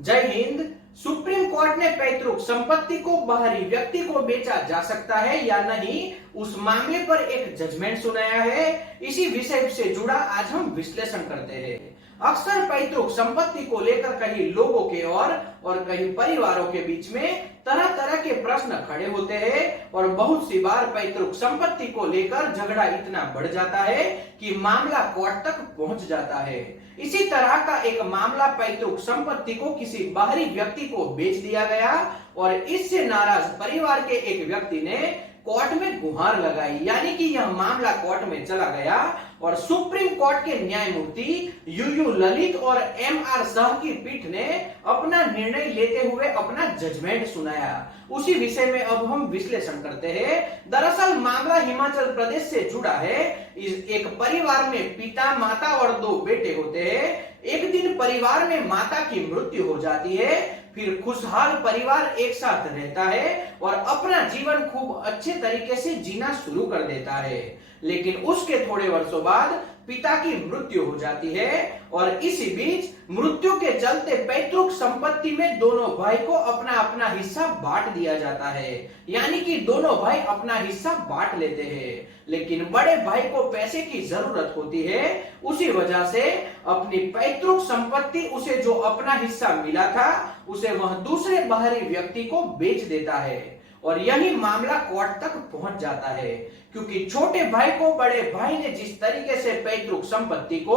जय Hind. Supreme court ने पैतृक संपत्ति को बाहरी व्यक्ति को बेचा जा सकता है या नहीं, उस मामले पर एक जजमेंट सुनाया है। इसी विषय से जुड़ा आज हम विश्लेषण करते हैं। अक्सर पैतृक संपत्ति को लेकर कई लोगों के और कई परिवारों के बीच में तरह तरह के प्रश्न खड़े होते हैं और बहुत सी बार पैतृक संपत्ति को लेकर झगड़ा इतना बढ़ जाता है कि मामला कोर्ट तक पहुंच जाता है। इसी तरह का एक मामला पैतृक संपत्ति को किसी बाहरी व्यक्ति को बेच दिया गया और इससे नाराज परिवार के एक व्यक्ति ने कोर्ट में गुहार लगाई, यानी कि यह मामला कोर्ट में चला गया और सुप्रीम कोर्ट के न्यायमूर्ति यूयू ललित और एमआर शाह की पीठ ने अपना निर्णय लेते हुए अपना जजमेंट सुनाया। उसी विषय में अब हम विश्लेषण करते हैं। दरअसल मामला हिमाचल प्रदेश से जुड़ा है। एक परिवार में पिता, माता और दो बेटे होते हैं। एक दिन परिवार में माता की मृत्यु हो जाती है, फिर खुशहाल परिवार एक साथ रहता है और अपना जीवन खूब अच्छे तरीके से जीना शुरू कर देता है। लेकिन उसके थोड़े वर्षों बाद पिता की मृत्यु हो जाती है और इसी बीच मृत्यु के चलते पैतृक संपत्ति में दोनों भाई को अपना अपना हिस्सा बांट दिया जाता है, यानी कि दोनों भाई अपना हिस्सा बांट लेते हैं। लेकिन बड़े भाई को पैसे की जरूरत होती है, उसी वजह से अपनी पैतृक संपत्ति, उसे जो अपना हिस्सा मिला था, उसे वह दूसरे बाहरी व्यक्ति को बेच देता है और यही मामला कोर्ट तक पहुंच जाता है। क्योंकि छोटे भाई को बड़े भाई ने जिस तरीके से पैतृक संपत्ति को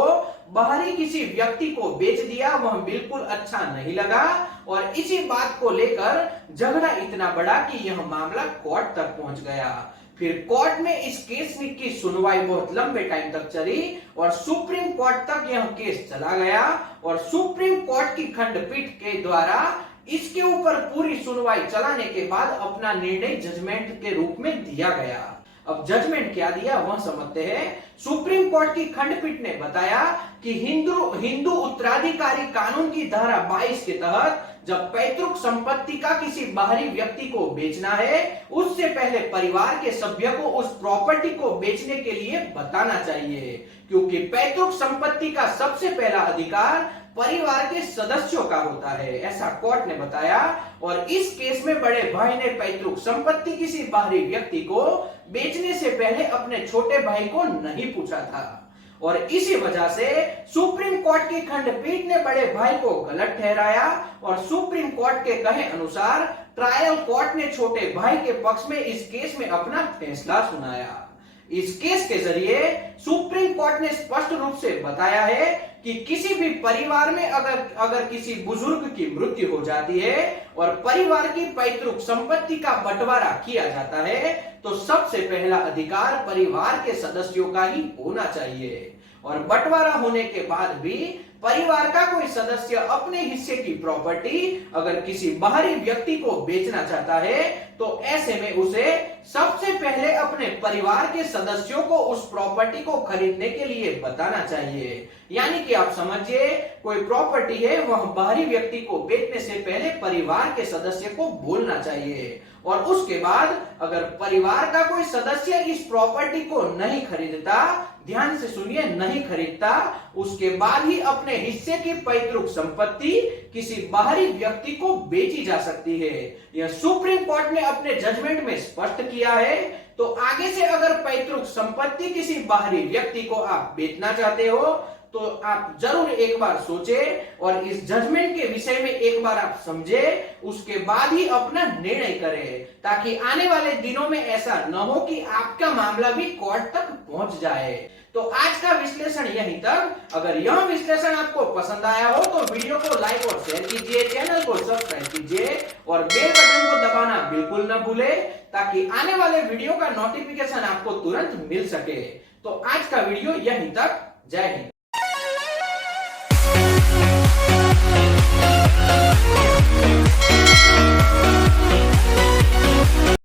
बाहरी किसी व्यक्ति को बेच दिया, वह बिल्कुल अच्छा नहीं लगा और इसी बात को लेकर झगड़ा इतना बड़ा कि यह मामला कोर्ट तक पहुंच गया। फिर कोर्ट में इस केस की सुनवाई बहुत लंबे टाइम तक चली और सुप्रीम कोर्ट तक यह केस चला गया और सुप्रीम कोर्ट की खंडपीठ के द्वारा इसके ऊपर पूरी सुनवाई चलाने के बाद अपना निर्णय जजमेंट के रूप में दिया गया। अब जजमेंट क्या दिया वह समझते हैं। सुप्रीम कोर्ट की खंडपीठ ने बताया कि हिंदू उत्तराधिकारी कानून की धारा 22 के तहत जब पैतृक संपत्ति का किसी बाहरी व्यक्ति को बेचना है, उससे पहले परिवार के सभ्य को उस प्रॉपर्टी को बेचने के लिए बताना चाहिए, क्योंकि पैतृक संपत्ति का सबसे पहला अधिकार परिवार के सदस्यों का होता है, ऐसा कोर्ट ने बताया। और इस केस में बड़े भाई ने पैतृक संपत्ति किसी बाहरी व्यक्ति को बेचने से पहले अपने छोटे भाई को नहीं पूछा था और इसी वजह से सुप्रीम कोर्ट की खंडपीठ ने बड़े भाई को गलत ठहराया और सुप्रीम कोर्ट के कहे अनुसार ट्रायल कोर्ट ने छोटे भाई के पक्ष में इस केस में अपना फैसला सुनाया। इस केस के जरिए सुप्रीम कोर्ट ने स्पष्ट रूप से बताया है कि किसी भी परिवार में अगर किसी बुजुर्ग की मृत्यु हो जाती है और परिवार की पैतृक संपत्ति का बंटवारा किया जाता है, तो सबसे पहला अधिकार परिवार के सदस्यों का ही होना चाहिए और बंटवारा होने के बाद भी परिवार का कोई सदस्य अपने हिस्से की प्रॉपर्टी अगर किसी बाहरी व्यक्ति को बेचना चाहता है, तो ऐसे में उसे सबसे पहले अपने परिवार के सदस्यों को उस प्रॉपर्टी को खरीदने के लिए बताना चाहिए। यानी कि आप समझिए, कोई प्रॉपर्टी है, वह बाहरी व्यक्ति को बेचने से पहले परिवार के सदस्य को बोलना चाहिए और उसके बाद अगर परिवार का कोई सदस्य इस प्रॉपर्टी को नहीं खरीदता, ध्यान से सुनिए, नहीं खरीदता, उसके बाद ही अपने हिस्से की पैतृक संपत्ति किसी बाहरी व्यक्ति को बेची जा सकती है। यह सुप्रीम कोर्ट ने अपने जजमेंट में स्पष्ट किया है। तो आगे से अगर पैतृक संपत्ति किसी बाहरी व्यक्ति को आप बेचना चाहते हो, तो आप जरूर एक बार सोचें और इस जजमेंट के विषय में एक बार आप समझें, उसके बाद ही अपना निर्णय करें, ताकि आने वाले दिनों में ऐसा न हो कि आपका मामला भी कोर्ट तक पहुंच जाए। तो आज का विश्लेषण यहीं तक। अगर यह विश्लेषण आपको पसंद आया हो तो वीडियो को लाइक और शेयर कीजिए, चैनल को सब्सक्राइब कीजिए और बेल बटन को दबाना बिल्कुल न भूले, ताकि आने वाले वीडियो का नोटिफिकेशन आपको तुरंत मिल सके। तो आज का वीडियो यहीं तक। जय हिंद।